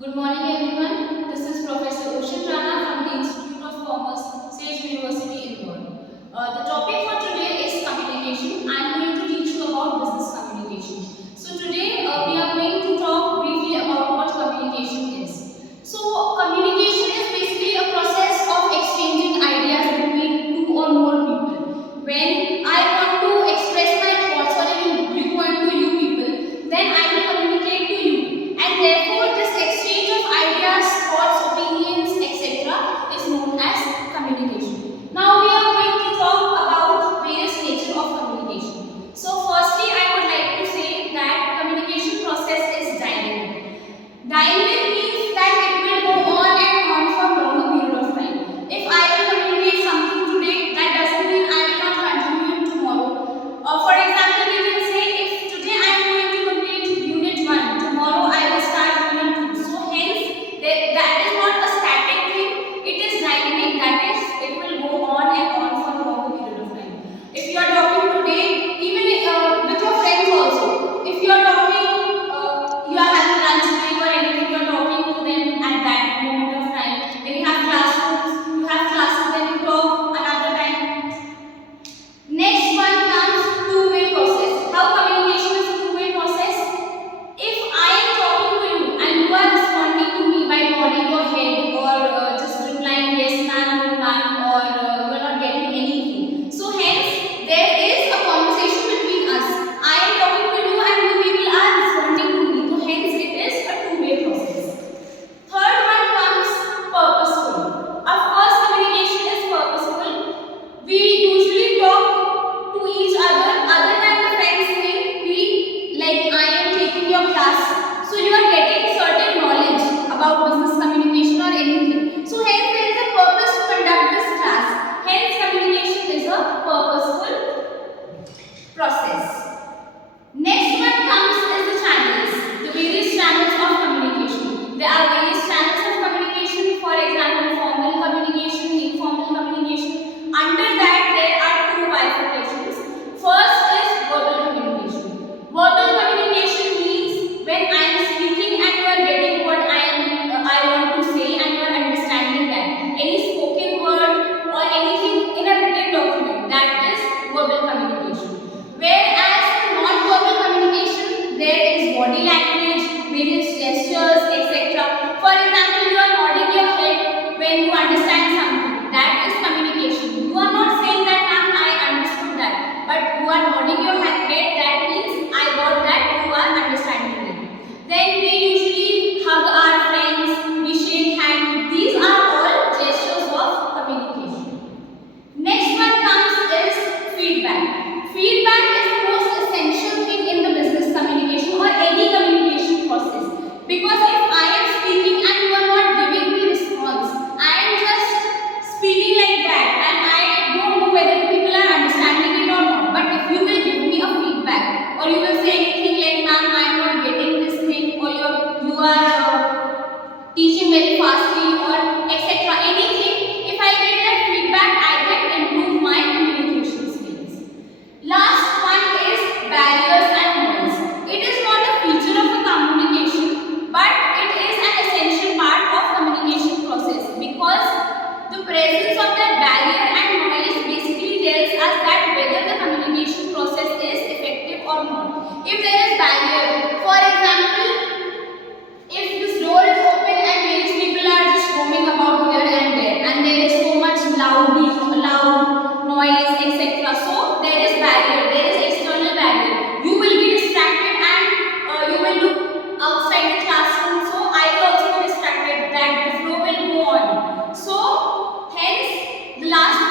Good morning everyone. This is Professor Rana from the Institute of Commerce, Sage University, Indore. The topic for today is communication. I am going to teach you about business communication. So today we are going to talk briefly about what communication is. So communication is basically a process of exchanging ideas between two or more people. When I want to express my thoughts or any viewpoint to you people, then I will communicate to you, and therefore this exchange of ideas, thoughts, opinions, etc. is known as communication. Now we are going to talk about various nature of communication. So firstly, I would like to say that communication process is dynamic. Dynamic means that it will go on and on for a longer period of time. If I will communicate something today, that doesn't mean I will not continue it tomorrow. For example, we can say if today I am going to complete unit 1, tomorrow I will start unit 2. So hence that is not a static thing, it is dynamic, that is it will go on and on for a longer period of time. If you are talking today, even with your friends also, if you are talking, you are having lunch break or anything, you are talking to them at that moment of time. When you have classrooms, you have classes, then you talk another time. Next one comes two-way process. How communication is a two-way process? If I am talking to you and you are responding to me by nodding your head or just replying yes ma'am, no ma'am, or you are not getting anything. So hence there is a conversation between us. I am talking to you and you people are responding to me. So hence it is a two-way process. Third one comes purposeful. Of course communication is purposeful. We usually talk to each other than the friends thing. We, like I am taking your class, so you are getting certain knowledge about business communication or anything. So hence there is a purpose to conduct this class. Hence communication is a purposeful process. Next one comes is the channels, the various channels of communication. There are various channels of communication, for example formal communication, informal communication. Under that there are two bifurcations. First is verbal communication. Verbal communication means when I am speaking and you are getting what I want to say and you are understanding that. Any spoken word or anything in a written document, that is verbal communication. Whereas non-verbal communication, there is body language, various gestures, etc. For example, you are nodding your head when you understand something. That is communication. You are not saying that ma'am I understood that, but you are nodding your head. That means I got that, you are understanding it. Then we usually hug our friends, we shake hands. These are all gestures of communication. Next one comes is feedback. Feedback is the most essential thing in the business communication or any communication process. Because if I am speaking and you are not giving me response, I am just speaking like that and I don't know whether people are understanding it or not. But if you will give me a feedback or you will say anything like ma'am I am not getting this thing, or you are teaching very fastly or etc. anything, if I get that feedback I can improve my communication skills. Last one is barriers and noise. It is not a feature of a communication, but it is an essential part of communication process, because the presence of that barrier and noise basically tells us that whether the communication process is effective or not. If there is barrier, for example, if this door is open and various people are just roaming about here and there, and there is so much loud noise, etc. So there is barrier, there is external barrier. You will be distracted and you will look outside the classroom. So I will also be distracted. That the flow will go on. So hence the last